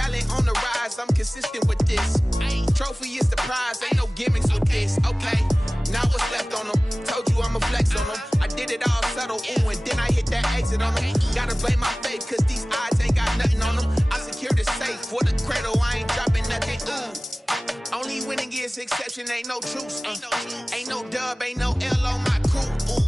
talent on the rise, I'm consistent with this. Trophy is the prize, ain't no gimmicks with this. Okay, now what's left on them? Told you I'ma flex on them. I did it all subtle, ooh, and then I hit that exit on them. Gotta blame my faith, cause these odds ain't got nothing on them. I secured the safe for the cradle, I ain't dropping nothing, ooh. Only winning is exception, ain't no truce. Ain't no dub, ain't no L on my crew. Ooh.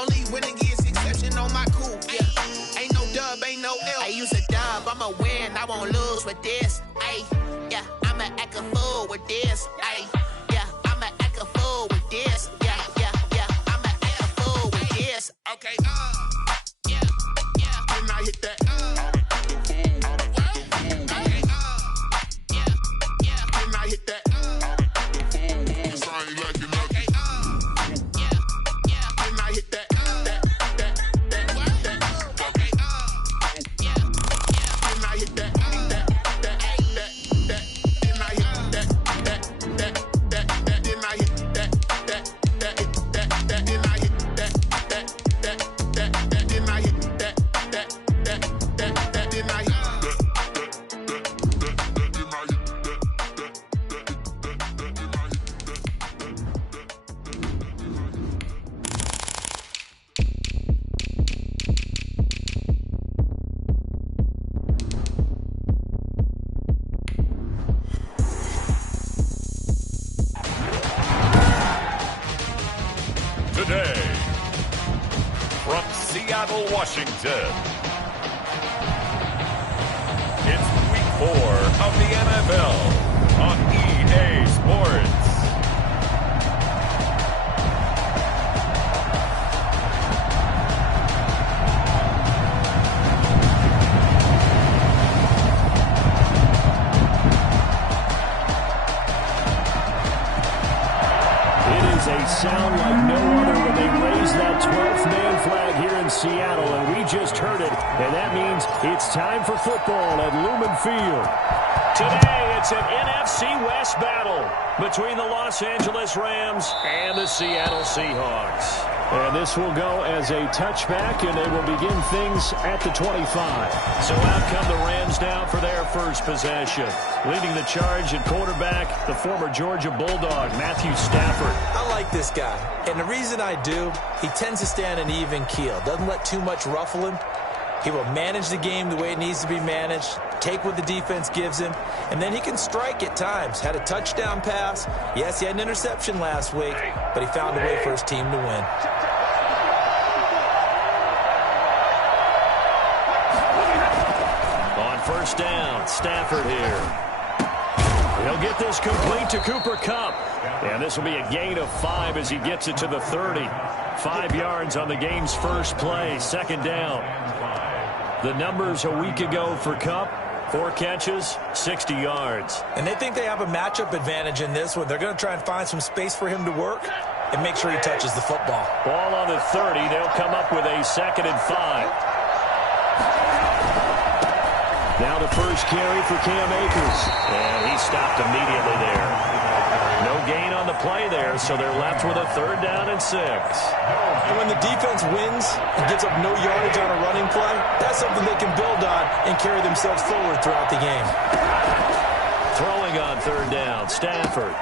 Only winning is exception on my crew. Yeah. Ain't no dub, ain't no L. I use a dub, I'ma win, I won't lose with this. Ay, yeah, I'ma act a fool with this. Ay, yeah, I'ma act a fool with this. Yeah, yeah, yeah, I'ma act a fool with this. Okay, yeah, yeah. When I hit that, Washington. It's week 4 of the NFL on EA Sports. It is a sound like no other when they raise that 12th man flag here in Seattle, and we just heard it, and that means it's time for football at Lumen Field. Today, it's an NFC West battle between the Los Angeles Rams and the Seattle Seahawks. And this will go as a touchback, and they will begin things at the 25. So out come the Rams now for their first possession. Leading the charge at quarterback, the former Georgia Bulldog, Matthew Stafford. I like this guy, and the reason I do, he tends to stay on an even keel. Doesn't let too much ruffle him. He will manage the game the way it needs to be managed, take what the defense gives him, and then he can strike at times. Had a touchdown pass. Yes, he had an interception last week, but he found a way for his team to win. On first down, Stafford here. He'll get this complete to Cooper Kupp. And this will be a gain of 5 as he gets it to the 30. 5 yards on the game's first play, second down. The numbers a week ago for Kupp, 4 catches, 60 yards. And they think they have a matchup advantage in this one. They're going to try and find some space for him to work and make sure he touches the football. Ball on the 30. They'll come up with a 2nd and 5. Now the first carry for Cam Akers. And he stopped immediately there. No gain on the play there, so they're left with a 3rd down and 6. And when the defense wins and gives up no yardage on a running play, that's something they can build on and carry themselves forward throughout the game. Throwing on 3rd down, Stafford.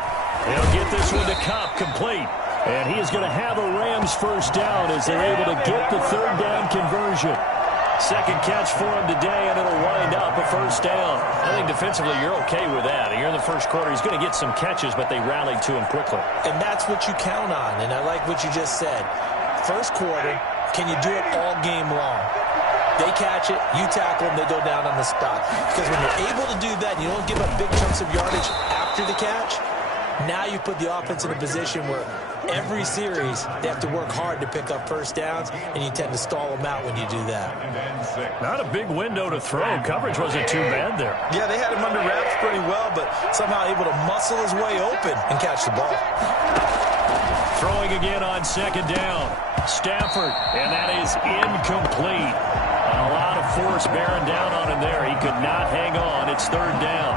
He'll get this one to Kupp, complete. And he is going to have a Rams first down as they're able to get the 3rd down conversion. Second catch for him today, and it'll wind up a first down. I think defensively you're okay with that. Here in the first quarter, he's going to get some catches, but they rallied to him quickly. And that's what you count on, and I like what you just said. First quarter, can you do it all game long? They catch it, you tackle them, they go down on the spot. Because when you're able to do that, and you don't give up big chunks of yardage after the catch, now you put the offense in a position where every series they have to work hard to pick up first downs, and you tend to stall them out when you do that. Not a big window to throw. Coverage wasn't too bad there. Yeah, they had him under wraps pretty well, but somehow able to muscle his way open and catch the ball. Throwing again on 2nd down. Stafford, and that is incomplete. A lot of force bearing down on him there. He could not hang on. It's 3rd down.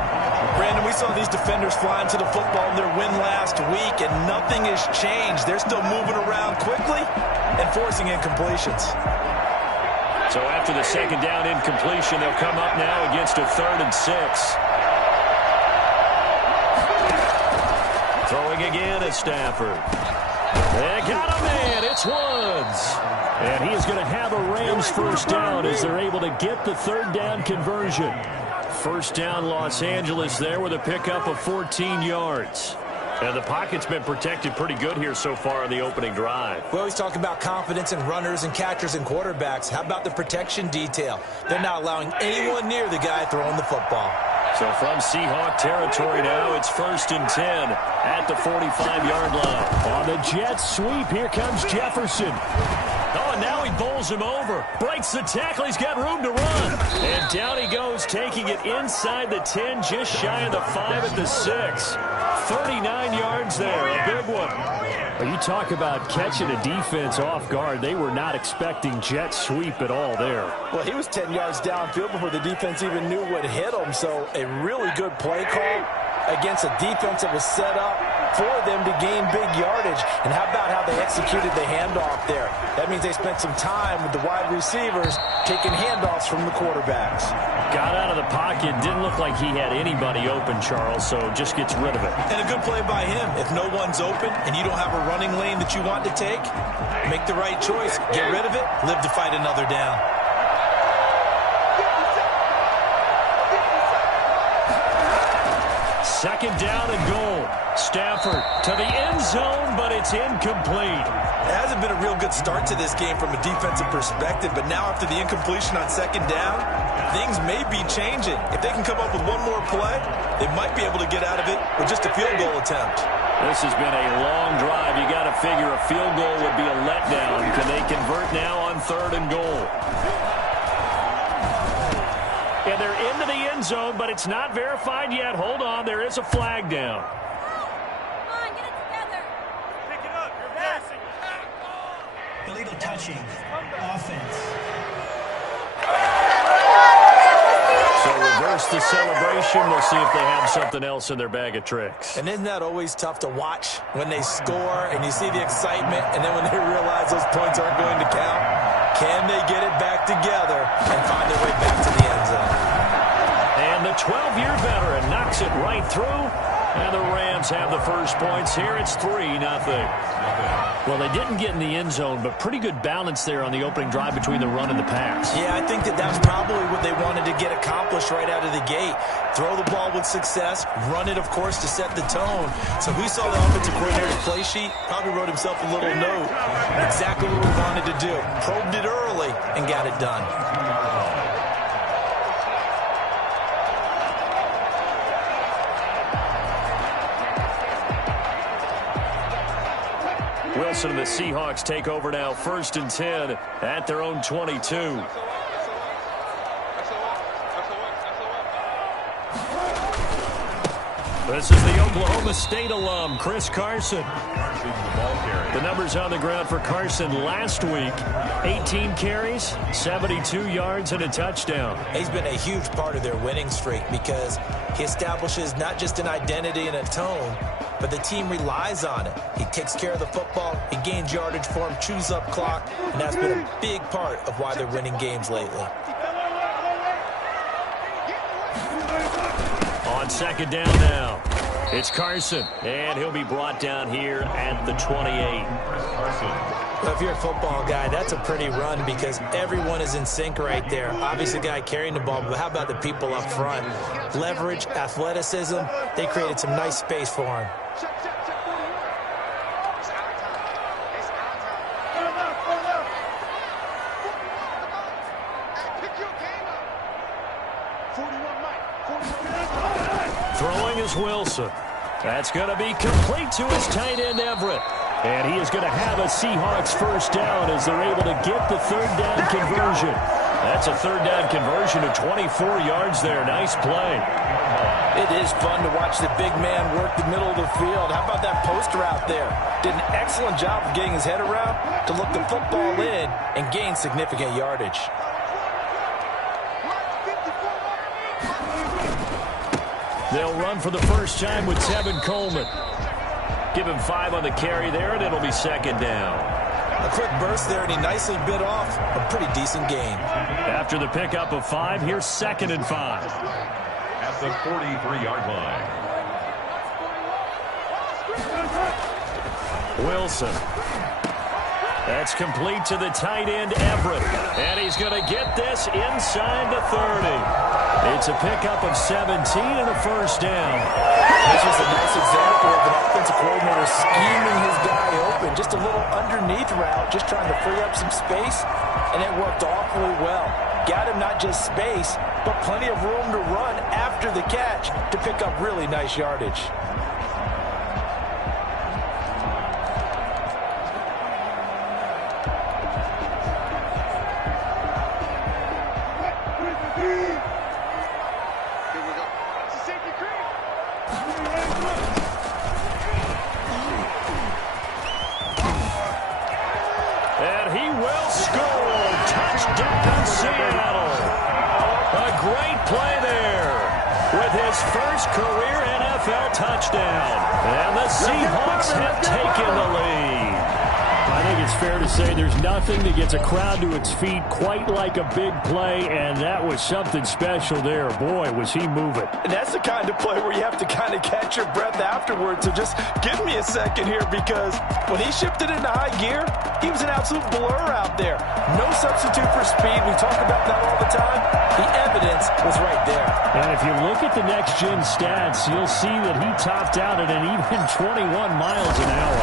Brandon, we saw these defenders flying to the football in their win last week, and nothing has changed. They're still moving around quickly and forcing incompletions. So after the second down incompletion, they'll come up now against a 3rd and 6. Throwing again is Stafford. They got a man. It's Woods. And he is going to have a Rams first down as they're able to get the 3rd down conversion. First down Los Angeles there with a pickup of 14 yards. And the pocket's been protected pretty good here so far on the opening drive. We always talk about confidence in runners and catchers and quarterbacks. How about the protection detail? They're not allowing anyone near the guy throwing the football. So from Seahawk territory now, it's 1st and 10 at the 45-yard line. On the jet sweep, here comes Jefferson. Oh, and now he bowls him over. Breaks the tackle. He's got room to run. And down he goes, taking it inside the 10, just shy of the 5 at the 6. 39 yards there, a big one. Well, you talk about catching a defense off guard. They were not expecting jet sweep at all there. Well, he was 10 yards downfield before the defense even knew what hit him. So a really good play call against a defense that was set up for them to gain big yardage. And how about how they executed the handoff there? That means they spent some time with the wide receivers taking handoffs from the quarterbacks. Got out of the pocket. Didn't look like he had anybody open, Charles, so just gets rid of it. And a good play by him. If no one's open and you don't have a running lane that you want to take, make the right choice. Get rid of it. Live to fight another down. Second down and goal. Stafford to the end zone, but it's incomplete. It hasn't been a real good start to this game from a defensive perspective, but now after the incompletion on second down, things may be changing. If they can come up with one more play, they might be able to get out of it with just a field goal attempt. This has been a long drive. You got to figure a field goal would be a letdown. Can they convert now on 3rd and goal? And they're into the end zone, but it's not verified yet. Hold on, there is a flag down. Come on, get it together. Pick it up, you're passing. Illegal touching. Offense. So reverse the celebration. We'll see if they have something else in their bag of tricks. And isn't that always tough to watch when they score and you see the excitement, and then when they realize those points aren't going to count? Can they get it back together and find their way back to the end zone? And the 12-year veteran knocks it right through. And the Rams have the first points here. It's 3-0. Well, they didn't get in the end zone, but pretty good balance there on the opening drive between the run and the pass. Yeah, I think that's probably what they wanted to get accomplished right out of the gate. Throw the ball with success, run it, of course, to set the tone. So we saw the offensive coordinator's play sheet, probably wrote himself a little note. Exactly what we wanted to do. Probed it early and got it done. Wilson and the Seahawks take over now, 1st and 10 at their own 22. This is the Oklahoma State alum, Chris Carson. The numbers on the ground for Carson last week: 18 carries, 72 yards, and a touchdown. He's been a huge part of their winning streak because he establishes not just an identity and a tone, but the team relies on it. He takes care of the football, he gains yardage for him, chews up clock, and that's been a big part of why they're winning games lately. On second down now, it's Carson, and he'll be brought down here at the 28. Well, if you're a football guy, that's a pretty run because everyone is in sync right there. Obviously, the guy carrying the ball, but how about the people up front? Leverage, athleticism, they created some nice space for him. Throwing is Wilson. That's going to be complete to his tight end, Everett. And he is going to have a Seahawks first down as they're able to get the 3rd down conversion. That's a 3rd down conversion of 24 yards there. Nice play. It is fun to watch the big man work the middle of the field. How about that post route there? Did an excellent job of getting his head around to look the football in and gain significant yardage. They'll run for the first time with Tevin Coleman. Give him 5 on the carry there, and it'll be second down. A quick burst there, and he nicely bit off a pretty decent gain. After the pickup of 5, here's 2nd and 5. At the 43-yard line. Wilson. That's complete to the tight end, Everett. And he's going to get this inside the 30. It's a pickup of 17 and a first down. This was a nice example of an offensive coordinator scheming his guy open. Just a little underneath route, just trying to free up some space, and it worked awfully well. Got him not just space, but plenty of room to run after the catch to pick up really nice yardage. And he will score. Touchdown, Seattle. A great play there with his first career NFL touchdown. And the Seahawks have taken the lead. I think it's fair to say there's nothing that gets a crowd to its feet quite like a big play, and that was something special there. Boy, was he moving. And that's the kind of play where you have to kind of catch your breath afterwards. So just give me a second here, because when he shifted into high gear, he was an absolute blur out there. No substitute for speed. We talk about that all the time. The evidence was right there. And if you look at the next-gen stats, you'll see that he topped out at an even 21 miles an hour.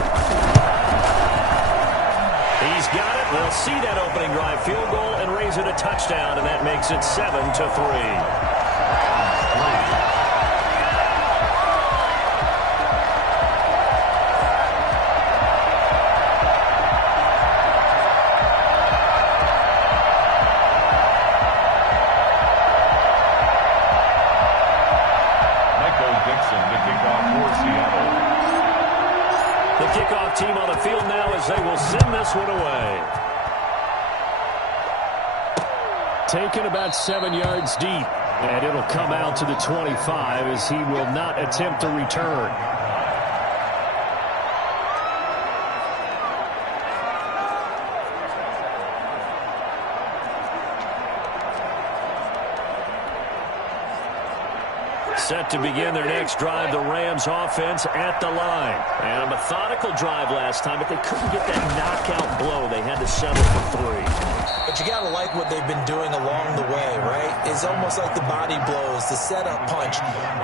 He's got it. They'll see that opening drive field goal and raise it a touchdown, and that makes it 7-3. Team on the field now as they will send this one away. Taken about 7 yards deep, and it'll come out to the 25 as he will not attempt to return. Set to begin their next drive, the Rams offense at the line. And a methodical drive last time, but they couldn't get that knockout blow. They had to settle for 3. But you got to like what they've been doing along the way, right? It's almost like the body blows, the setup punch.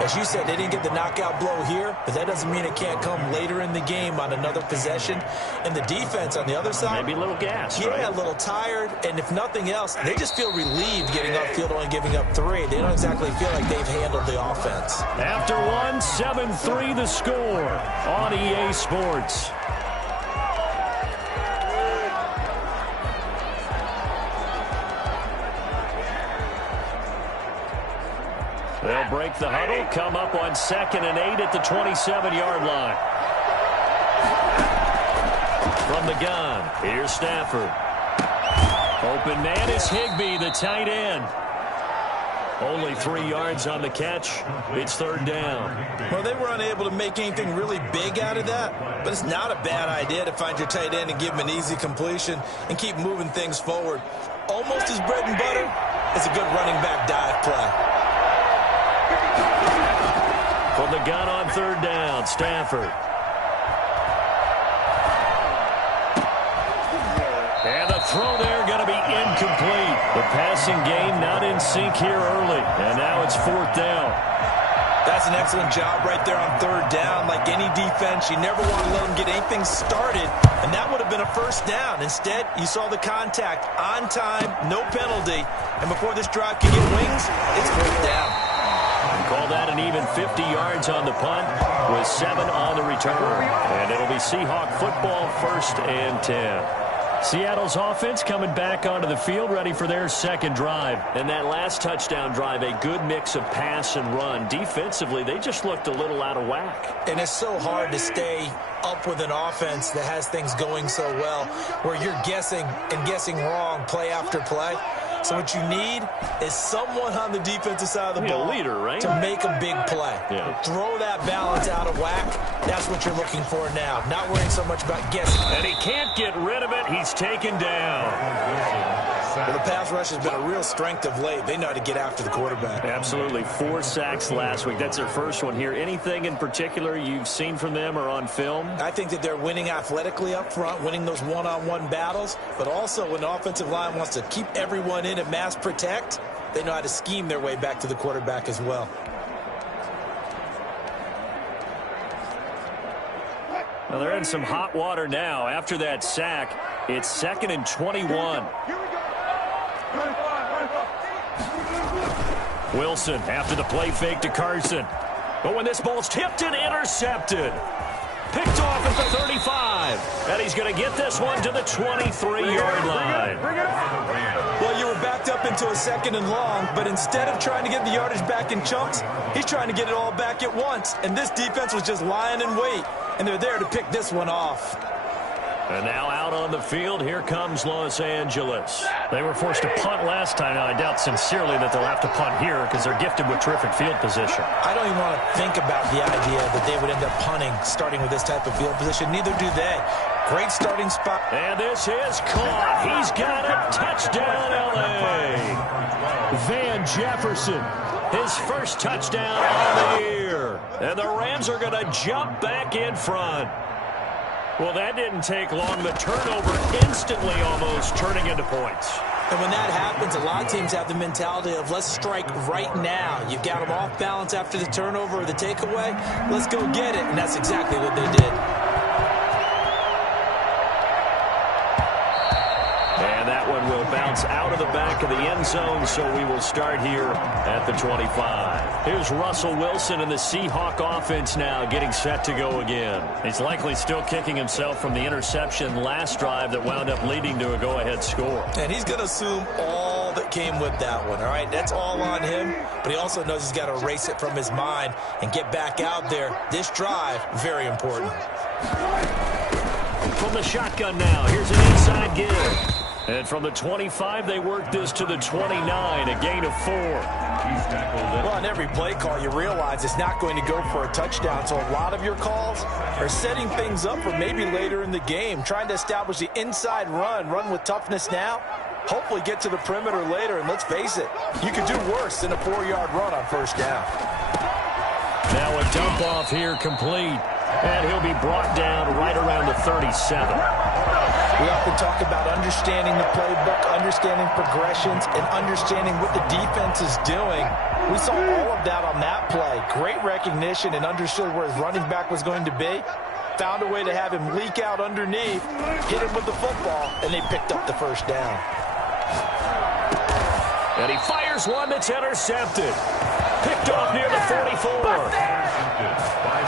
As you said, they didn't get the knockout blow here, but that doesn't mean it can't come later in the game on another possession. And the defense on the other side, maybe a little gas, yeah, right? A little tired. And if nothing else, they just feel relieved getting upfield only giving up 3. They don't exactly feel like they've handled the offense. After 1, 7-3 the score on EA Sports. They'll break the huddle, come up on 2nd and 8 at the 27-yard line. From the gun, here's Stafford. Open man is Higbee, the tight end. Only 3 yards on the catch. It's 3rd down. Well, they were unable to make anything really big out of that, but it's not a bad idea to find your tight end and give him an easy completion and keep moving things forward. Almost his bread and butter is a good running back dive play. From the gun on 3rd down, Stafford. And the throw there going to be incomplete. The passing game not in sync here early. And now it's 4th down. That's an excellent job right there on 3rd down. Like any defense, you never want to let them get anything started. And that would have been a 1st down. Instead, you saw the contact on time, no penalty. And before this drive can get wings, it's 4th down. Call that an even 50 yards on the punt with 7 on the return. And it'll be Seahawk football, 1st and 10. Seattle's offense coming back onto the field, ready for their 2nd drive. And that last touchdown drive, a good mix of pass and run. Defensively, they just looked a little out of whack. And it's so hard to stay up with an offense that has things going so well, where you're guessing and guessing wrong play after play. So what you need is someone on the defensive side of the ball, a leader, right? to make a big play. Yeah. Throw that balance out of whack. That's what you're looking for now. Not worrying so much about guessing. And he can't get rid of it. He's taken down. Well, the pass rush has been a real strength of late. They know how to get after the quarterback. Absolutely. 4 sacks last week. That's their first one here. Anything in particular you've seen from them or on film? I think that they're winning athletically up front, winning those one-on-one battles, but also when the offensive line wants to keep everyone in and mass protect, they know how to scheme their way back to the quarterback as well. Well, they're in some hot water now. After that sack, it's 2nd and 21. Wilson after the play fake to Carson. But when this ball's tipped and intercepted. Picked off at the 35. And he's going to get this one to the 23-yard line. Well, you were backed up into a 2nd and long, but instead of trying to get the yardage back in chunks, he's trying to get it all back at once. And this defense was just lying in wait. And they're there to pick this one off. And now out on the field, here comes Los Angeles. They were forced to punt last time. Now, I doubt sincerely that they'll have to punt here because they're gifted with terrific field position. I don't even want to think about the idea that they would end up punting starting with this type of field position. Neither do they. Great starting spot. And this is caught. He's got it. Touchdown, L.A. Van Jefferson, his first touchdown of the year. And the Rams are going to jump back in front. Well, that didn't take long. The turnover instantly almost turning into points. And when that happens, a lot of teams have the mentality of let's strike right now. You've got them off balance after the turnover or the takeaway. Let's go get it. And that's exactly what they did. And that one will bounce out of the back of the end zone, so we will start here at the 25. Here's Russell Wilson and the Seahawk offense now getting set to go again. He's likely still kicking himself from the interception last drive that wound up leading to a go-ahead score. And he's going to assume all that came with that one, all right? That's all on him, but he also knows he's got to erase it from his mind and get back out there. This drive, very important. From the shotgun now, here's an inside give. And from the 25, they work this to the 29, a gain of 4. Well, on every play call, you realize it's not going to go for a touchdown. So a lot of your calls are setting things up for maybe later in the game, trying to establish the inside run with toughness now, hopefully get to the perimeter later. And let's face it, you could do worse than a 4-yard run on first down. Now a dump off here complete. And he'll be brought down right around the 37. We often talk about understanding the playbook, understanding progressions, and understanding what the defense is doing. We saw all of that on that play. Great recognition and understood where his running back was going to be. Found a way to have him leak out underneath, hit him with the football, and they picked up the first down. And he fires one that's intercepted. Picked off near the 44.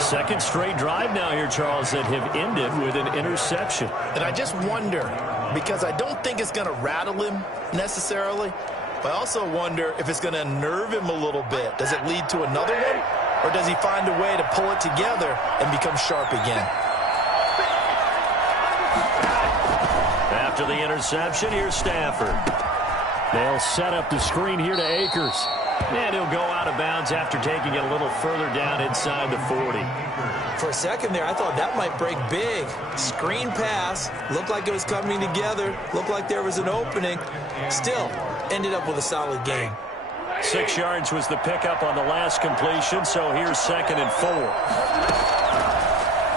Second straight drive now here, Charles, that have ended with an interception. And I just wonder, because I don't think it's going to rattle him necessarily, but I also wonder if it's going to unnerve him a little bit. Does it lead to another one, or does he find a way to pull it together and become sharp again? After the interception, here's Stafford. They'll set up the screen here to Akers. And he'll go out of bounds after taking it a little further down inside the 40. For a second there, I thought that might break big. Screen pass. Looked like it was coming together. Looked like there was an opening. Still, ended up with a solid gain. 6 yards was the pickup on the last completion, so here's 2nd and 4.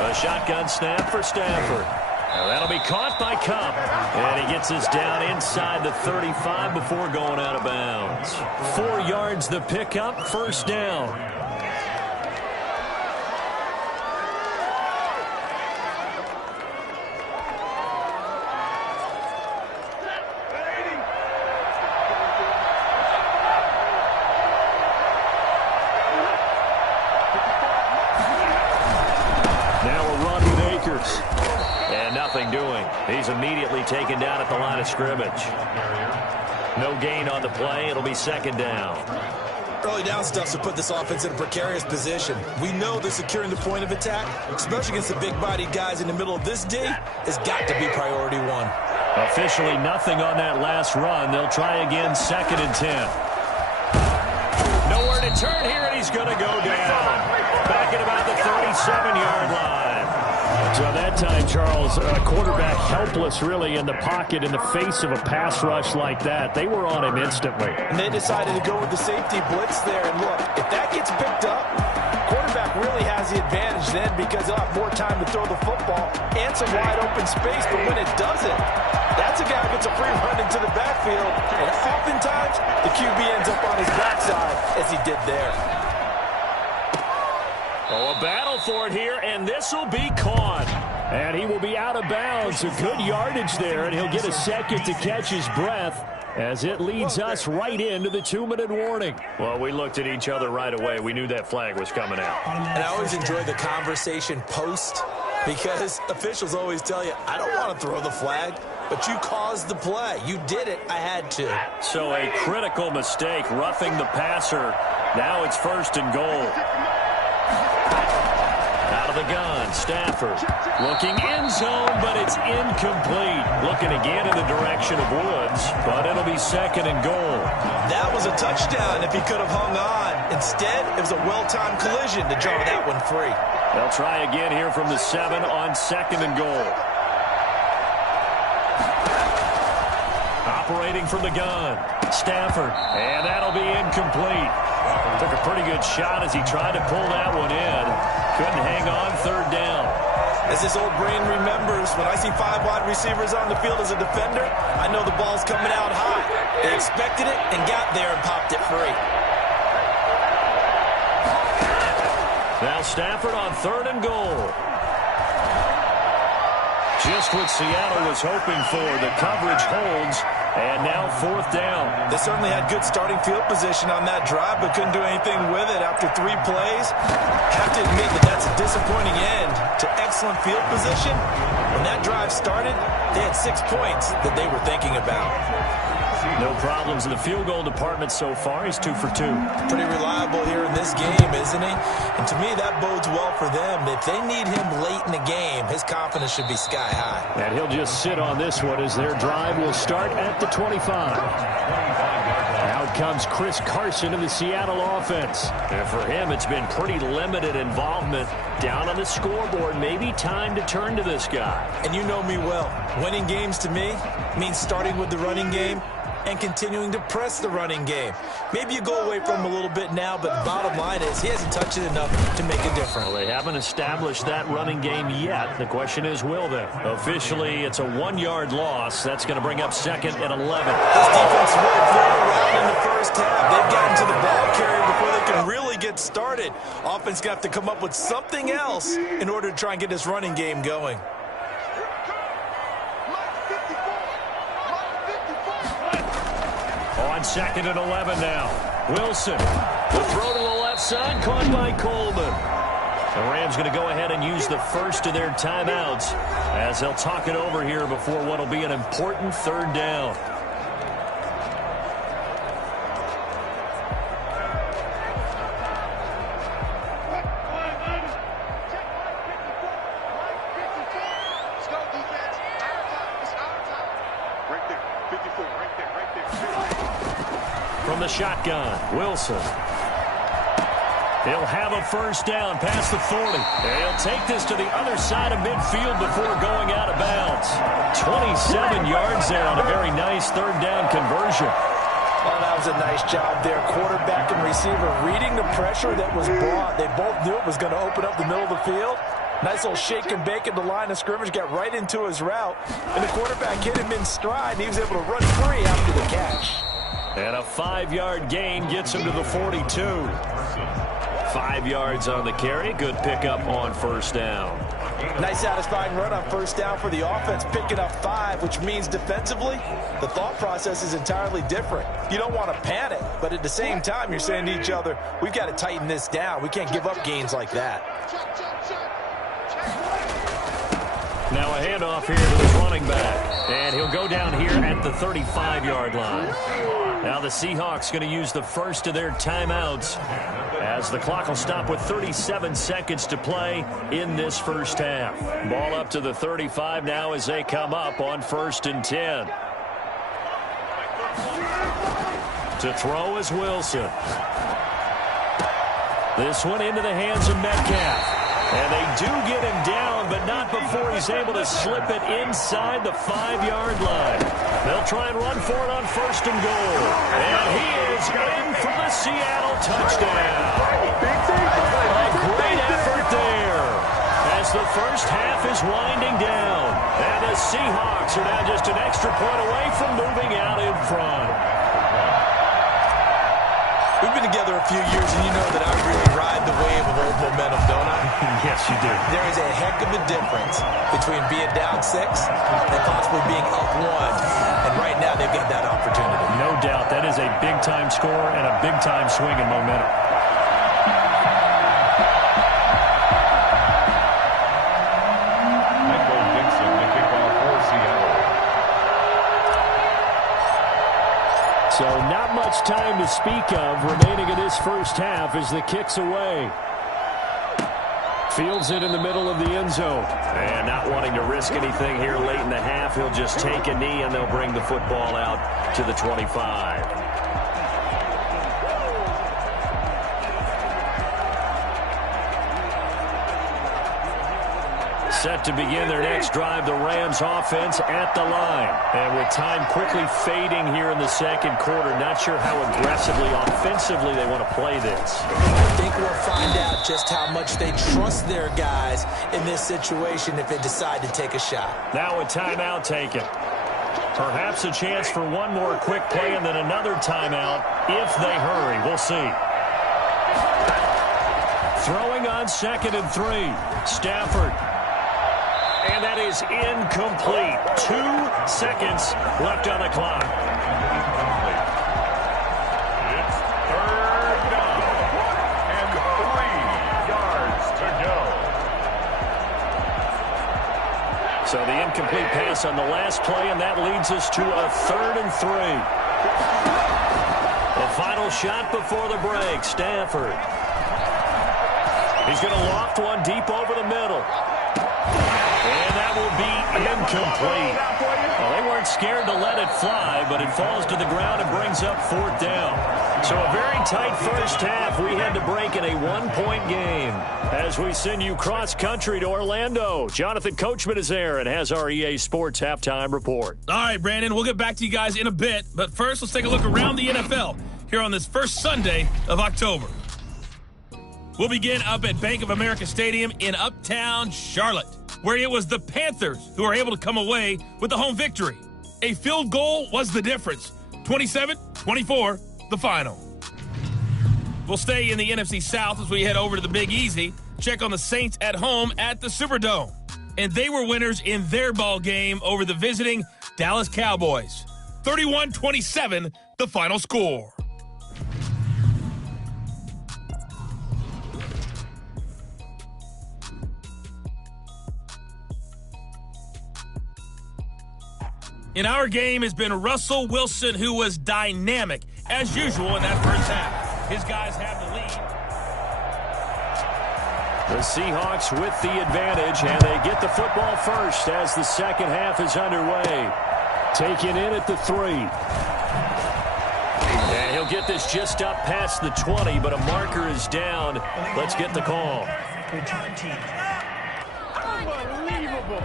A shotgun snap for Stafford. Now that'll be caught by Kupp. And he gets us down inside the 35 before going out of bounds. 4 yards the pickup, first down. Now a run with Akers. And nothing doing. He's immediately taken down at the line of scrimmage. No gain on the play. It'll be 2nd down. Early down stuff to put this offense in a precarious position. We know that securing the point of attack, especially against the big-bodied guys in the middle of this D, has got to be priority 1. Officially nothing on that last run. They'll try again, 2nd and 10. Nowhere to turn here, and he's going to go down. Back at about the 37-yard line. So that time, Charles, quarterback helpless really in the pocket in the face of a pass rush like that. They were on him instantly. And they decided to go with the safety blitz there. And look, if that gets picked up, quarterback really has the advantage then because he'll have more time to throw the football and some wide open space. But when it doesn't, that's a guy who gets a free run into the backfield. And oftentimes, the QB ends up on his backside as he did there. Oh, a battle for it here, and this will be caught. And he will be out of bounds. A good yardage there, and he'll get a second to catch his breath as it leads us right into the 2-minute warning. Well, we looked at each other right away. We knew that flag was coming out. And I always enjoy the conversation post because officials always tell you, I don't want to throw the flag, but you caused the play. You did it. I had to. So a critical mistake, roughing the passer. Now it's 1st and goal. Out of the gun, Stafford looking end zone, but it's incomplete. Looking again in the direction of Woods, but it'll be 2nd and goal. That was a touchdown if he could have hung on. Instead, it was a well-timed collision to draw that one free. They'll try again here from the 7 on 2nd and goal. Operating from the gun, Stafford, and that'll be incomplete. Took a pretty good shot as he tried to pull that one in. Couldn't hang on, 3rd down. As this old brain remembers, when I see 5 wide receivers on the field as a defender, I know the ball's coming out high. They expected it and got there and popped it free. Now Stafford on 3rd and goal. Just what Seattle was hoping for. The coverage holds, and now 4th down. They certainly had good starting field position on that drive, but couldn't do anything with it after 3 plays. Have to admit that that's a disappointing end to excellent field position. When that drive started, they had 6 points that they were thinking about. No problems in the field goal department so far. He's 2 for 2. Pretty reliable here in this game, isn't he? And to me, that bodes well for them. If they need him late in the game, his confidence should be sky high. And he'll just sit on this one as their drive will start at the 25. Out comes Chris Carson of the Seattle offense. And for him, it's been pretty limited involvement down on the scoreboard. Maybe time to turn to this guy. And you know me well. Winning games to me means starting with the running game and continuing to press the running game. Maybe you go away from him a little bit now, but the bottom line is he hasn't touched it enough to make a difference. Well, they haven't established that running game yet. The question is, will they? Officially, it's a 1-yard loss. That's going to bring up 2nd and 11. This defense really played around in the first half. They've gotten to the ball carrier before they can really get started. Offense going to have to come up with something else in order to try and get this running game going. On 2nd and 11 now. Wilson. The throw to the left side, caught by Coleman. The Rams going to go ahead and use the first of their timeouts as they'll talk it over here before what will be an important 3rd down. From the shotgun, Wilson. He'll have a 1st down past the 40. He'll take this to the other side of midfield before going out of bounds. 27 yards there on a very nice 3rd down conversion. Oh, that was a nice job there. Quarterback and receiver reading the pressure that was brought. They both knew it was going to open up the middle of the field. Nice little shake and bake at the line of scrimmage, got right into his route. And the quarterback hit him in stride, and he was able to run free after the catch. And a 5-yard gain gets him to the 42. 5 yards on the carry. Good pickup on 1st down. Nice satisfying run on 1st down for the offense, picking up 5, which means defensively, the thought process is entirely different. You don't want to panic, but at the same time, you're saying to each other, we've got to tighten this down. We can't give up gains like that. Now a handoff here to his running back. And he'll go down here at the 35-yard line. Now the Seahawks going to use the first of their timeouts as the clock will stop with 37 seconds to play in this first half. Ball up to the 35 now as they come up on 1st and 10. To throw is Wilson. This one into the hands of Metcalf. And they do get him down, but not before he's able to slip it inside the 5-yard line. They'll try and run for it on 1st and goal. And he is in for the Seattle touchdown. A great effort there as the first half is winding down. And the Seahawks are now just an extra point away from moving out in front. We've been together a few years, and you know that I really ride the wave of old momentum, don't I? Yes, you do. There is a heck of a difference between being down 6 and possibly being up 1. And right now, they've got that opportunity. No doubt. That is a big-time score and a big-time swing in momentum. So not much time to speak of remaining in this first half as the kick's away. Fields it in the middle of the end zone. And not wanting to risk anything here late in the half, he'll just take a knee and they'll bring the football out to the 25. Set to begin their next drive, the Rams offense at the line. And with time quickly fading here in the second quarter, not sure how aggressively, offensively they want to play this. I think we'll find out just how much they trust their guys in this situation if they decide to take a shot. Now a timeout taken. Perhaps a chance for one more quick play and then another timeout if they hurry. We'll see. Throwing on 2nd and 3. Stafford. And that is incomplete. 2 seconds left on the clock. It's 3rd down and 3 yards to go. So the incomplete pass on the last play, and that leads us to a 3rd and 3. The final shot before the break. Stafford. He's going to loft one deep over the middle. And that will be incomplete. Well, they weren't scared to let it fly, but it falls to the ground and brings up 4th down. So a very tight first half. We had to break in a 1-point game as we send you cross-country to Orlando. Jonathan Coachman is there and has our EA Sports halftime report. All right, Brandon, we'll get back to you guys in a bit. But first, let's take a look around the NFL here on this first Sunday of October. We'll begin up at Bank of America Stadium in Uptown Charlotte, where it was the Panthers who were able to come away with the home victory. A field goal was the difference. 27-24, the final. We'll stay in the NFC South as we head over to the Big Easy. Check on the Saints at home at the Superdome. And they were winners in their ball game over the visiting Dallas Cowboys. 31-27, the final score. In our game has been Russell Wilson, who was dynamic, as usual, in that first half. His guys have the lead. The Seahawks with the advantage, and they get the football first as the second half is underway. Taken in at the 3. And he'll get this just up past the 20, but a marker is down. Let's get the call. Return team. Unbelievable.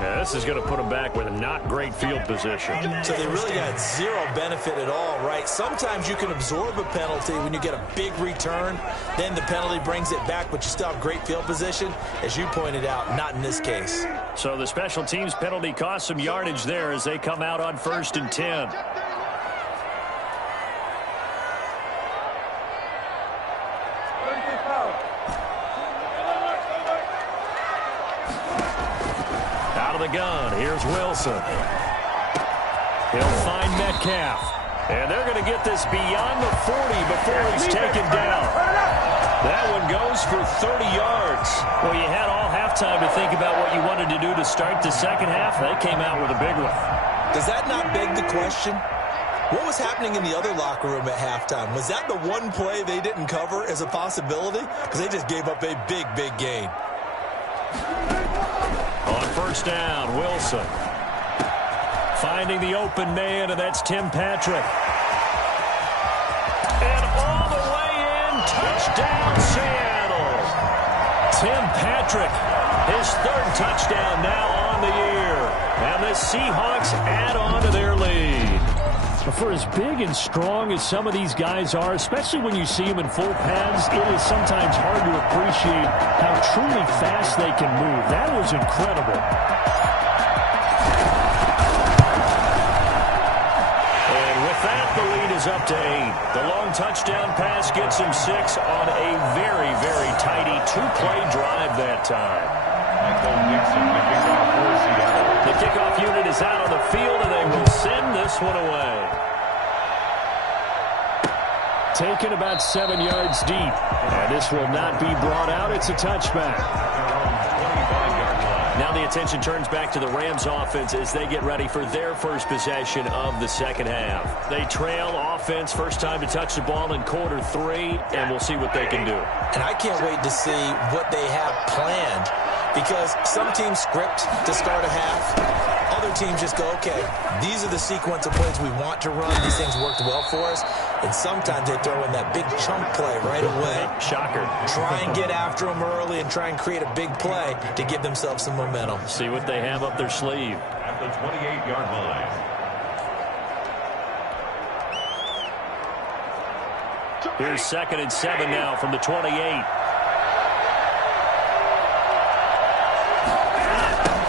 Yeah, this is going to put them back with a not great field position. So they really got zero benefit at all, right? Sometimes you can absorb a penalty when you get a big return. Then the penalty brings it back, but you still have great field position. As you pointed out, not in this case. So the special teams penalty cost some yardage there as they come out on 1st and 10. Gun. Here's Wilson. He'll find Metcalf. And they're going to get this beyond the 40 before he's taken down. That one goes for 30 yards. Well, you had all halftime to think about what you wanted to do to start the second half. They came out with a big one. Does that not beg the question? What was happening in the other locker room at halftime? Was that the one play they didn't cover as a possibility? Because they just gave up a big, big gain. On first down, Wilson. Finding the open man, and that's Tim Patrick. And all the way in, touchdown Seattle. Tim Patrick, his third touchdown now on the year. And the Seahawks add on to their lead. For as big and strong as some of these guys are, especially when you see them in full pads, it is sometimes hard to appreciate how truly fast they can move. That was incredible. And with that, the lead is up to 8. The long touchdown pass gets him 6 on a very, very tidy two-play drive that time. The kickoff unit is out on the field, and they will send this one away. Taken about 7 yards deep. And this will not be brought out. It's a touchback. Now the attention turns back to the Rams offense as they get ready for their first possession of the second half. They trail offense, first time to touch the ball in quarter 3, and we'll see what they can do. And I can't wait to see what they have planned, because some teams script to start a half. Other teams just go, okay, these are the sequence of plays we want to run. These things worked well for us. And sometimes they throw in that big chunk play right away. Shocker. Try and get after them early and try and create a big play to give themselves some momentum. See what they have up their sleeve. At the 28-yard line. Here's 2nd and 7 now from the 28.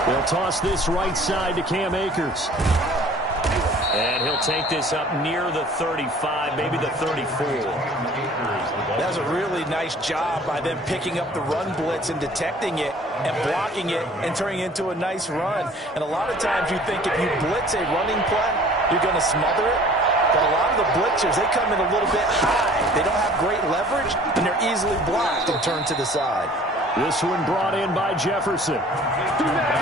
They'll toss this right side to Cam Akers. And he'll take this up near the 35, maybe the 34. That was a really nice job by them picking up the run blitz and detecting it and blocking it and turning it into a nice run. And a lot of times you think if you blitz a running play, you're going to smother it. But a lot of the blitzers, they come in a little bit high. They don't have great leverage, and they're easily blocked and turned to the side. This one brought in by Jefferson.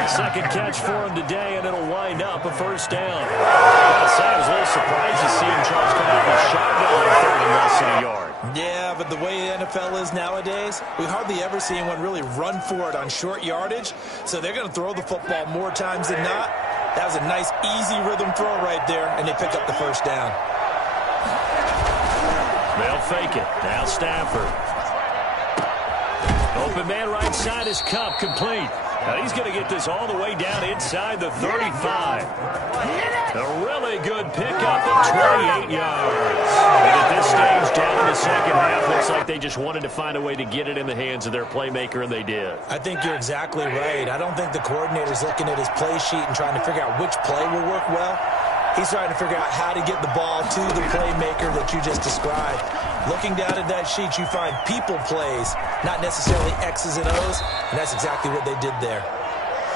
Second catch for him today, and it'll wind up a first down. I was a little surprised to see him Charles come out with a shotgun on 3rd and less than a yard. Yeah, but the way the NFL is nowadays, we hardly ever see anyone really run for it on short yardage. So they're going to throw the football more times than not. That was a nice, easy rhythm throw right there, and they pick up the first down. They'll fake it. Now Stafford. Open man right side is Cup, complete. Now he's going to get this all the way down inside the 35. A really good pickup at 28 yards. And at this stage, down in the second half, looks like they just wanted to find a way to get it in the hands of their playmaker, and they did. I think you're exactly right. I don't think the coordinator's looking at his play sheet and trying to figure out which play will work well. He's trying to figure out how to get the ball to the playmaker that you just described. Looking down at that sheet, you find people plays, not necessarily X's and O's, and that's exactly what they did there.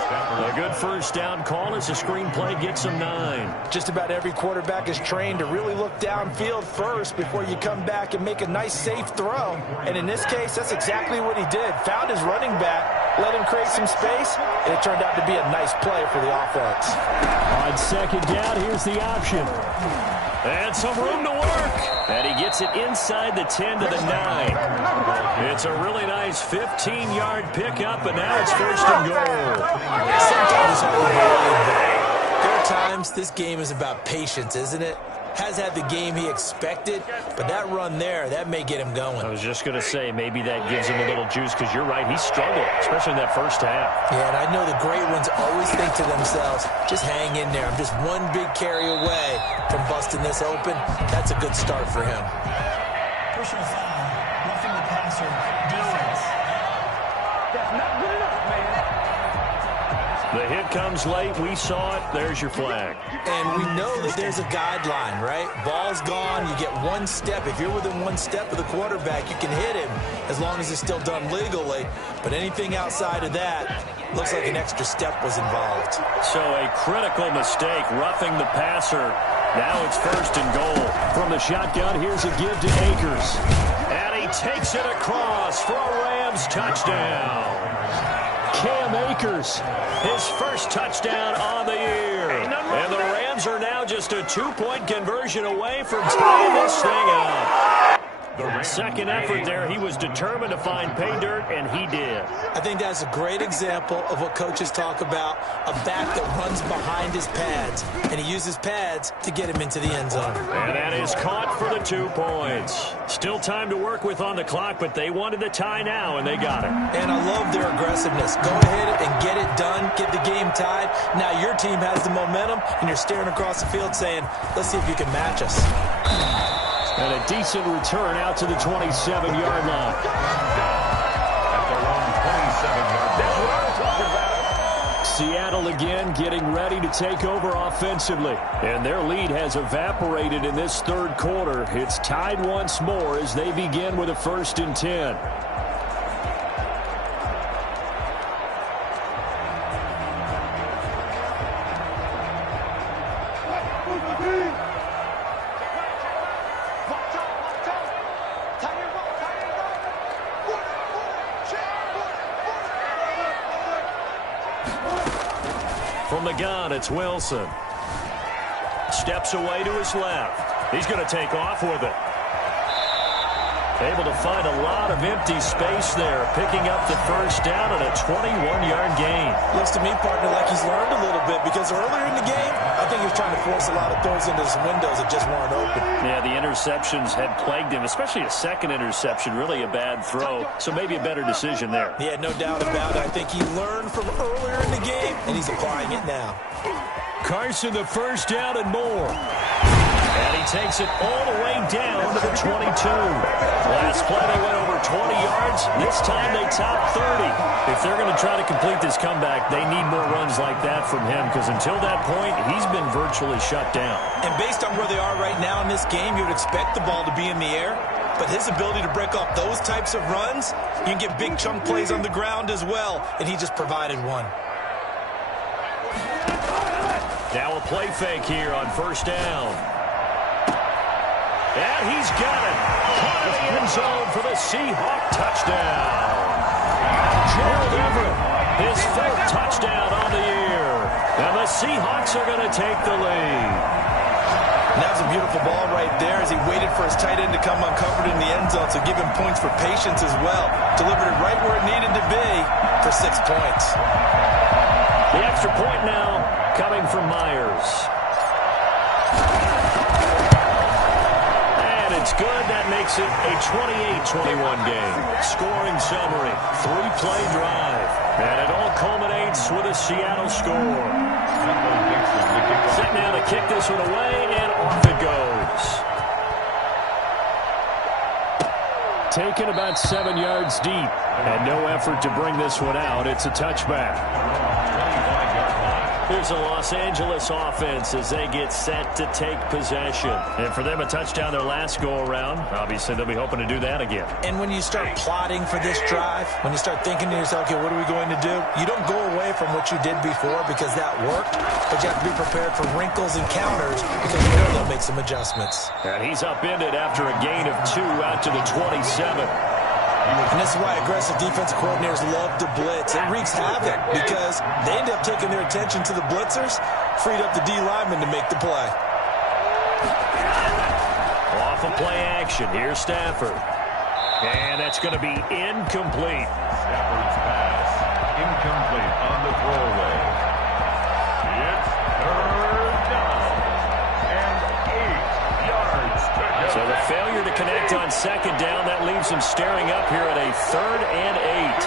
A good first down call as the screenplay gets them 9. Just about every quarterback is trained to really look downfield first before you come back and make a nice, safe throw. And in this case, that's exactly what he did. Found his running back, let him create some space, and it turned out to be a nice play for the offense. On second down, here's the option. And some room to work. And he gets it inside the 10 to the 9. It's a really nice 15-yard pickup, and now it's 1st and goal. Sometimes there are times this game is about patience, isn't it? Has had the game he expected, but that run there, that may get him going. I was just going to say, maybe that gives him a little juice, because you're right, he struggled, especially in that first half. Yeah, and I know the great ones always think to themselves, just hang in there. I'm just one big carry away from busting this open. That's a good start for him. Personal foul, roughing the passer, defense. That's not good enough, man. The hit comes late. We saw it. There's your flag. And we know that there's a guideline, right? Ball's gone. You get one step. If you're within one step of the quarterback, you can hit him as long as it's still done legally. But anything outside of that, looks like an extra step was involved. So a critical mistake, roughing the passer. Now it's 1st and goal. From the shotgun, here's a give to Akers. And he takes it across for a Rams touchdown. Cam Akers, his first touchdown on the year. And the Rams are now just a 2-point conversion away from tying this thing up. Second effort there, he was determined to find pay dirt, and he did. I think that's a great example of what coaches talk about, a back that runs behind his pads, and he uses pads to get him into the end zone. And that is caught for the 2 points. Still time to work with on the clock, but they wanted the tie now, and they got it. And I love their aggressiveness. Go ahead and get it done, get the game tied. Now your team has the momentum, and you're staring across the field saying, let's see if you can match us. And a decent return out to the 27-yard line. At their own 27-yard line. Seattle again getting ready to take over offensively. And their lead has evaporated in this third quarter. It's tied once more as they begin with a 1st and 10. From the gun, it's Wilson. Steps away to his left. He's going to take off with it. Able to find a lot of empty space there, picking up the first down and a 21-yard gain. Looks to me, partner, like he's learned a little bit because earlier in the game, I think he was trying to force a lot of throws into some windows that just weren't open. Yeah, the interceptions had plagued him, especially a second interception, really a bad throw. So maybe a better decision there. Yeah, no doubt about it. I think he learned from earlier in the game, and he's applying it now. Carson, the first down and more. And he takes it all the way down to the 22. Last play, they went over 20 yards. This time, they top 30. If they're going to try to complete this comeback, they need more runs like that from him because until that point, he's been virtually shut down. And based on where they are right now in this game, you would expect the ball to be in the air. But his ability to break off those types of runs, you can get big chunk plays on the ground as well, and he just provided one. Now a play fake here on first down. And he's got it. Caught in the end zone for the Seahawk touchdown. Gerald Everett, his 4th touchdown on the year. And the Seahawks are going to take the lead. And that was a beautiful ball right there as he waited for his tight end to come uncovered in the end zone, so give him points for patience as well. Delivered it right where it needed to be for 6 points. The extra point now coming from Myers. And it's good. That makes it a 28-21 game. Scoring summary, 3-play drive. And it all culminates with a Seattle score. Set now to kick this one away, and off it goes. Taken about 7 yards deep. And no effort to bring this one out. It's a touchback. Here's a Los Angeles offense as they get set to take possession. And for them, a touchdown their last go-around. Obviously, they'll be hoping to do that again. And when you start plotting for this drive, when you start thinking to yourself, okay, what are we going to do? You don't go away from what you did before because that worked, but you have to be prepared for wrinkles and counters because you know they'll make some adjustments. And he's upended after a gain of 2 out to the 27. And this is why aggressive defensive coordinators love to blitz. It wreaks havoc because they end up taking their attention to the blitzers, freed up the D lineman to make the play. Off of play action. Here's Stafford. And that's going to be incomplete. Stafford's pass incomplete on the throwaway. It's 3rd down and 8 yards to go. So the failure to connect on 2nd down, that leaves them staring up here at a 3rd and 8.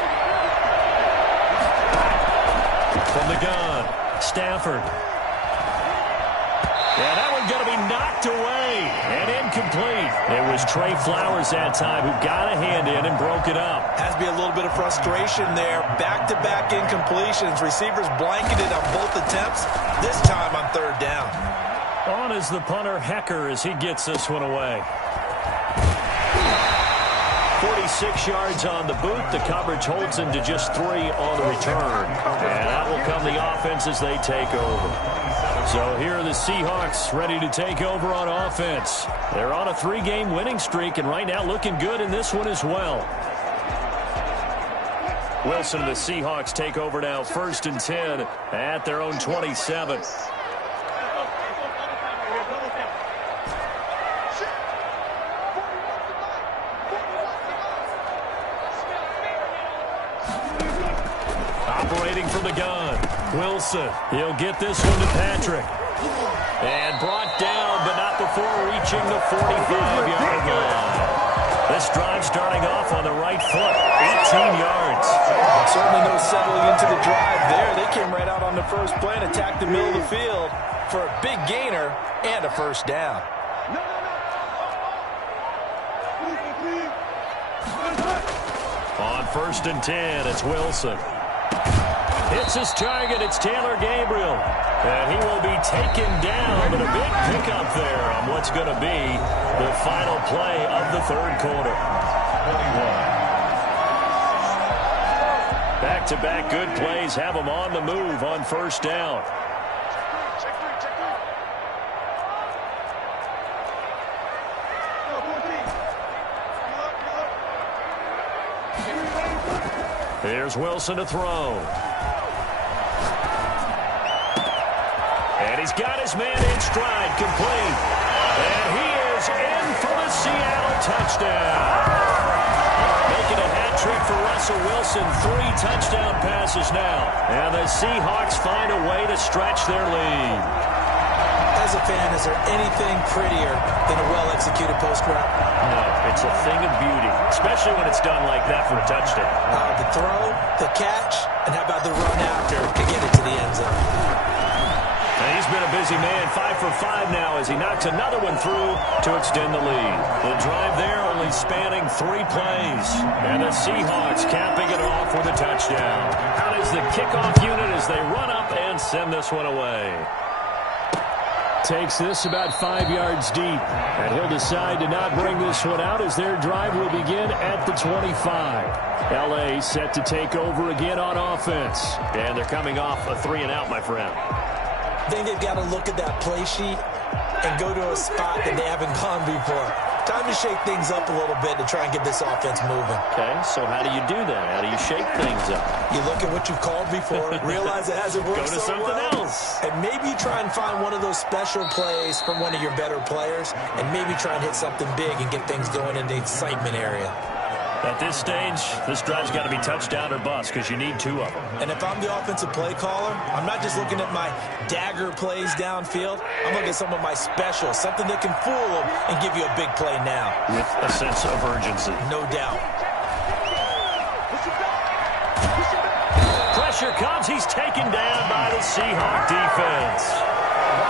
From the gun, Stafford. Yeah, that one's going to be knocked away and incomplete. It was Trey Flowers that time who got a hand in and broke it up. Has to be a little bit of frustration there. Back-to-back incompletions. Receivers blanketed on both attempts, this time on 3rd down. On is the punter, Hecker, as he gets this one away. 46 yards on the boot. The coverage holds him to just 3 on the return. And that will come the offense as they take over. So here are the Seahawks ready to take over on offense. They're on a 3-game winning streak, and right now looking good in this one as well. Wilson and the Seahawks take over now, 1st and 10 at their own 27. Operating from the gun, Wilson. He'll get this one to Patrick. And brought down, but not before reaching the 45-yard line. This drive starting off on the right foot, 18 yards. Certainly no settling into the drive there. They came right out on the first play and attacked the middle of the field for a big gainer and a first down. On 1st and 10, it's Wilson. Hits his target. It's Taylor Gabriel. And he will be taken down, but a big pickup there on what's going to be the final play of the 3rd quarter. Back-to-back good plays have them on the move on 1st down. Here's Wilson to throw. And he's got his man in stride, complete. And he is in for the Seattle touchdown. Making a hat trick for Russell Wilson. 3 touchdown passes now. And the Seahawks find a way to stretch their lead. As a fan, is there anything prettier than a well-executed post route? No, it's a thing of beauty, especially when it's done like that for a touchdown. The throw, the catch, and how about the run after to get it to the end zone? And he's been a busy man, 5 for 5 now as he knocks another one through to extend the lead. The drive there only spanning 3 plays. And the Seahawks capping it off with a touchdown. Out is the kickoff unit as they run up and send this one away. Takes this about 5 yards deep. And he'll decide to not bring this one out as their drive will begin at the 25. L.A. set to take over again on offense. And they're coming off a 3-and-out, my friend. I think they've got to look at that play sheet and go to a spot that they haven't gone before. Time to shake things up a little bit to try and get this offense moving. Okay, so how do you do that? How do you shake things up? You look at what you've called before, realize it hasn't worked Go to so something well, else. and maybe try and find one of those special plays from one of your better players, and maybe try and hit something big and get things going in the excitement area. At this stage, this drive's got to be touchdown or bust because you need 2 of them. And if I'm the offensive play caller, I'm not just looking at my dagger plays downfield. I'm looking at some of my specials, something that can fool them and give you a big play now. With a sense of urgency. No doubt. Pressure comes. He's taken down by the Seahawk defense.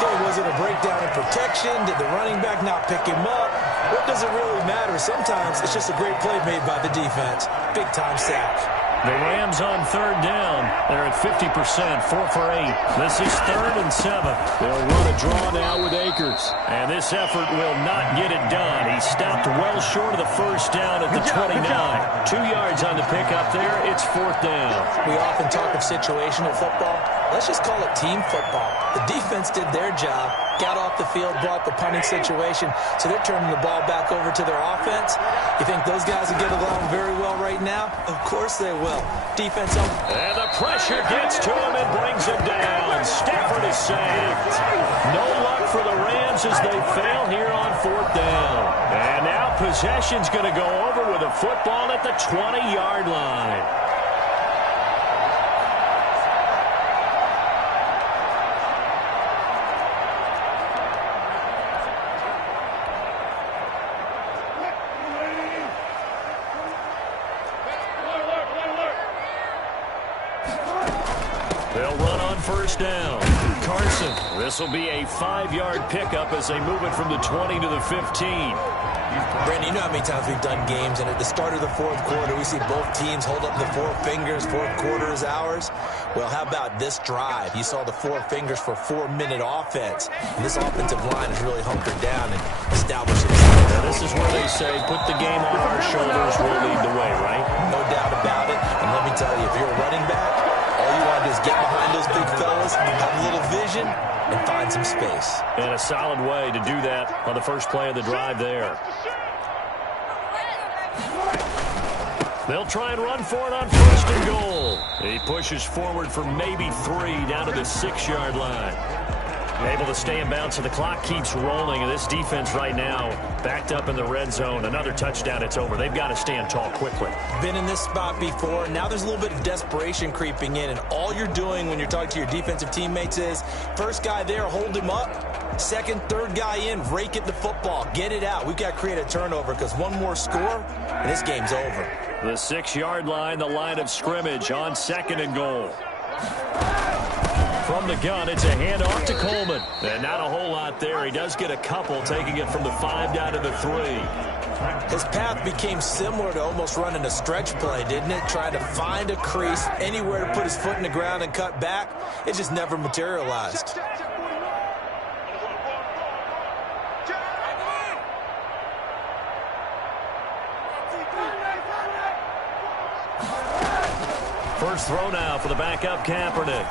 Okay, was it a breakdown in protection? Did the running back not pick him up? What does it really matter? Sometimes it's just a great play made by the defense. Big-time sack. The Rams on 3rd down. They're at 50%, 4 for 8. This is 3rd and 7. They'll run a draw now with Akers. And this effort will not get it done. He stopped well short of the first down at the 29. 2 yards on the pickup there. It's 4th down. We often talk of situational football. Let's just call it team football. The defense did their job, got off the field, brought the punting situation, so they're turning the ball back over to their offense. You think those guys will get along very well right now? Of course they will. Defense up. And the pressure gets to him and brings him down. Stafford is sacked. No luck for the Rams as they fail here on 4th down. And now possession's going to go over with a football at the 20-yard line. They'll run on 1st down. Carson. This will be a 5-yard pickup as they move it from the 20 to the 15. Brandon, you know how many times we've done games, and at the start of the 4th quarter, we see both teams hold up the 4 fingers, 4th quarter is ours. Well, how about this drive? You saw the 4 fingers for 4-minute offense, and this offensive line is really hunkered down and established itself. Now, this is where they say, put the game on our shoulders, we'll lead the way, right? No doubt about it, and let me tell you, if you're a running back, all you want to do is get behind those big fellas, have a little vision, and find some space. And a solid way to do that on the first play of the drive there. They'll try and run for it on 1st and goal. He pushes forward for maybe 3 down to the 6-yard line. Able to stay in bounds, so the clock keeps rolling. And this defense right now backed up in the red zone. Another touchdown, it's over. They've got to stand tall quickly. Been in this spot before. Now there's a little bit of desperation creeping in. And all you're doing when you're talking to your defensive teammates is, first guy there, hold him up. Second, third guy in, rake at the football. Get it out. We've got to create a turnover because one more score, and this game's over. The 6-yard line, the line of scrimmage on 2nd and goal. From the gun, it's a handoff to Coleman. And not a whole lot there. He does get a couple, taking it from the 5 down to the 3. His path became similar to almost running a stretch play, didn't it? Trying to find a crease, anywhere to put his foot in the ground and cut back. It just never materialized. First throw now for the backup Kaepernick.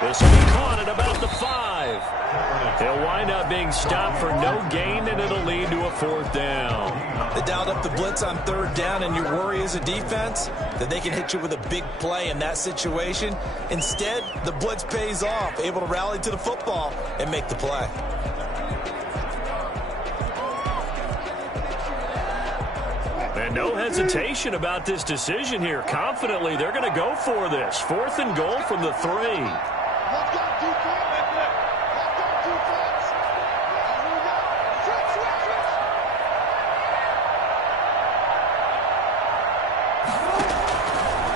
This will be caught at about the 5. He'll wind up being stopped for no gain, and it'll lead to a 4th down. They dialed up the blitz on 3rd down, and you worry as a defense that they can hit you with a big play in that situation. Instead, the blitz pays off, able to rally to the football and make the play. And no hesitation about this decision here. Confidently, they're going to go for this. 4th and goal from the 3.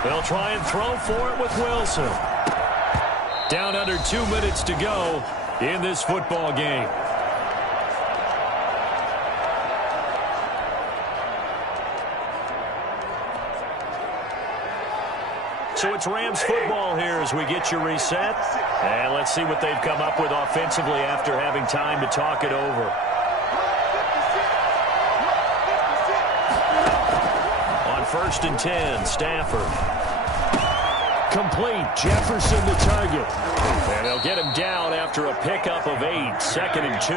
They'll try and throw for it with Wilson. Down under 2 minutes to go in this football game. So it's Rams football here as we get you reset. And let's see what they've come up with offensively after having time to talk it over. On 1st and 10, Stafford. Complete. Jefferson the target. And they'll get him down after a pickup of 8. 2nd and 2.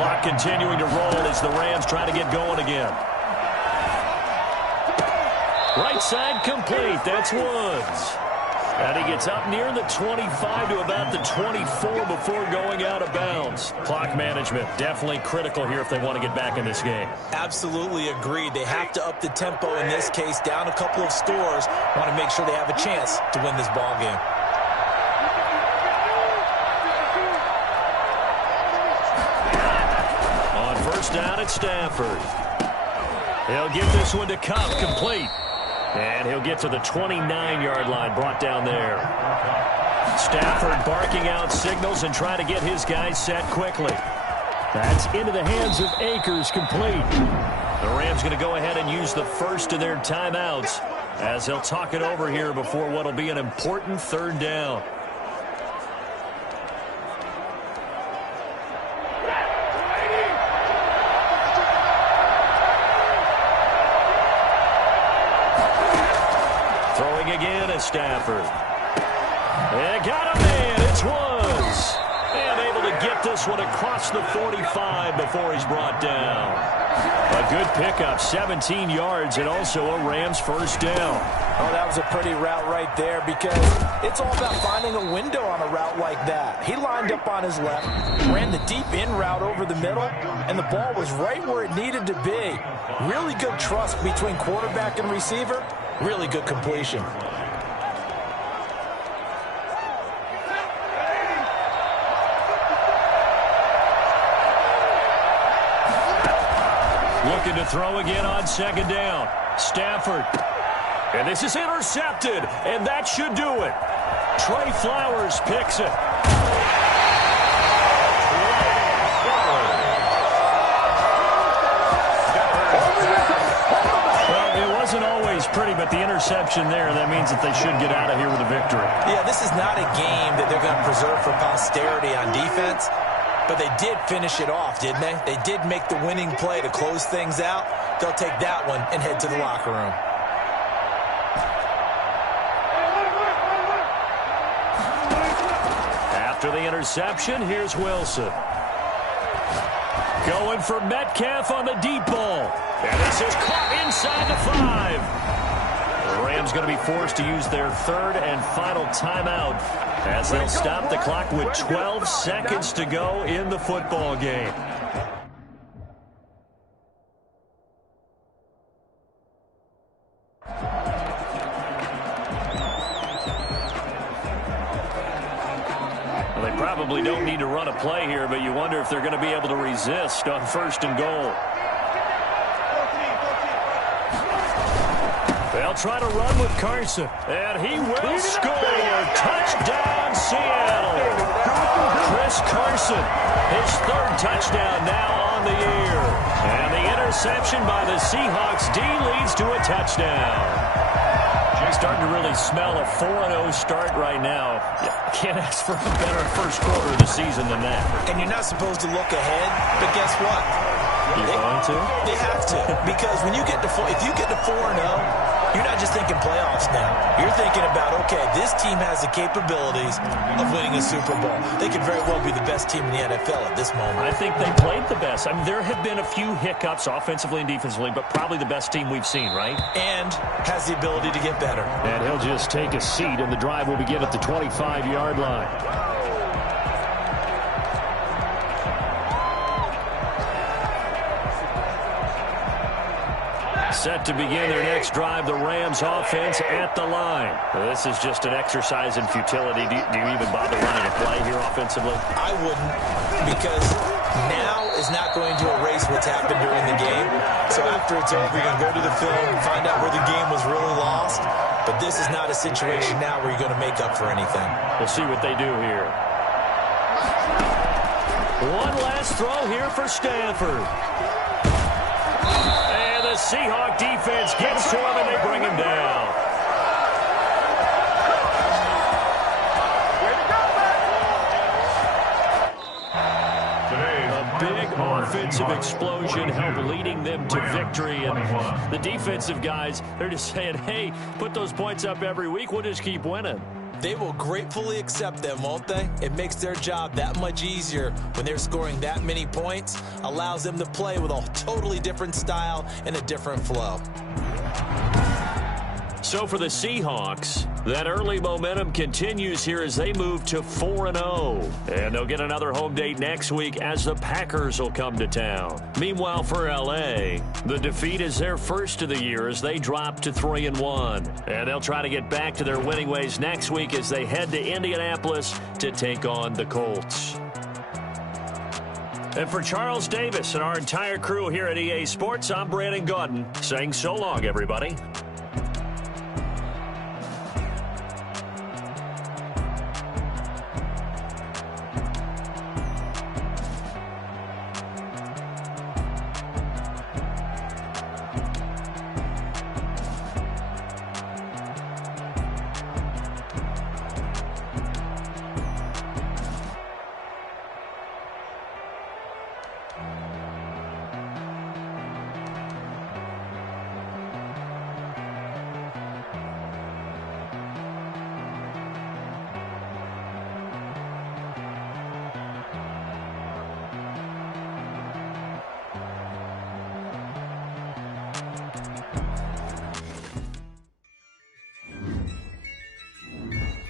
Clock continuing to roll as the Rams try to get going again. Right side complete. That's Woods. And he gets up near the 25 to about the 24 before going out of bounds. Clock management definitely critical here if they want to get back in this game. Absolutely agreed. They have to up the tempo in this case, down a couple of scores. Want to make sure they have a chance to win this ball game. On 1st down at Stafford. He'll get this one to Cup, complete. And he'll get to the 29-yard line, brought down there. Stafford barking out signals and trying to get his guys set quickly. That's into the hands of Akers, complete. The Rams going to go ahead and use the first of their timeouts as they'll talk it over here before what will be an important 3rd down. Throwing again is Stafford. And got him in. It's Woods. And able to get this one across the 45 before he's brought down. A good pickup, 17 yards, and also a Rams 1st down. Oh, that was a pretty route right there because it's all about finding a window on a route like that. He lined up on his left, ran the deep in route over the middle, and the ball was right where it needed to be. Really good trust between quarterback and receiver. Really good completion. Looking to throw again on 2nd down. Stafford. And this is intercepted, and that should do it. Trey Flowers picks it. Well, it wasn't always pretty, but the interception there, that means that they should get out of here with a victory. Yeah, this is not a game that they're going to preserve for posterity on defense. But they did finish it off, didn't they? They did make the winning play to close things out. They'll take that one and head to the locker room. After the interception, here's Wilson. Going for Metcalf on the deep ball. And this is caught inside the 5. The Rams going to be forced to use their third and final timeout as they'll stop the clock with 12 seconds to go in the football game. They probably don't need to run a play here, but you wonder if they're going to be able to resist on 1st and goal. They'll try to run with Carson, and he will score. Touchdown, Seattle. Chris Carson, his 3rd touchdown now on the year. And the interception by the Seahawks D leads to a touchdown. Starting to really smell a 4-0 start right now. Can't ask for a better first quarter of the season than that. And you're not supposed to look ahead, but guess what? You're going to? They have to. Because when you get to if you get to 4-0, you're not just thinking playoffs now. You're thinking about, okay, this team has the capabilities of winning a Super Bowl. They could very well be the best team in the NFL at this moment. I think they played the best. I mean, there have been a few hiccups offensively and defensively, but probably the best team we've seen, right? And has the ability to get better. And he'll just take a seat, and the drive will begin at the 25-yard line. Set to begin their next drive, the Rams offense at the line. This is just an exercise in futility. Do you even bother running a play here offensively? I wouldn't, because now is not going to erase what's happened during the game. So after it's over, you're going to go to the film and find out where the game was really lost. But this is not a situation now where you're going to make up for anything. We'll see what they do here. One last throw here for Stanford. And the Seahawk defense gets to him, and they bring him down. A big offensive explosion helped leading them to victory. And the defensive guys, they're just saying, hey, put those points up every week. We'll just keep winning. They will gratefully accept them, won't they? It makes their job that much easier when they're scoring that many points. Allows them to play with a totally different style and a different flow. So for the Seahawks, that early momentum continues here as they move to 4-0. And they'll get another home date next week as the Packers will come to town. Meanwhile, for L.A., the defeat is their first of the year as they drop to 3-1. And they'll try to get back to their winning ways next week as they head to Indianapolis to take on the Colts. And for Charles Davis and our entire crew here at EA Sports, I'm Brandon Gaudin saying so long, everybody.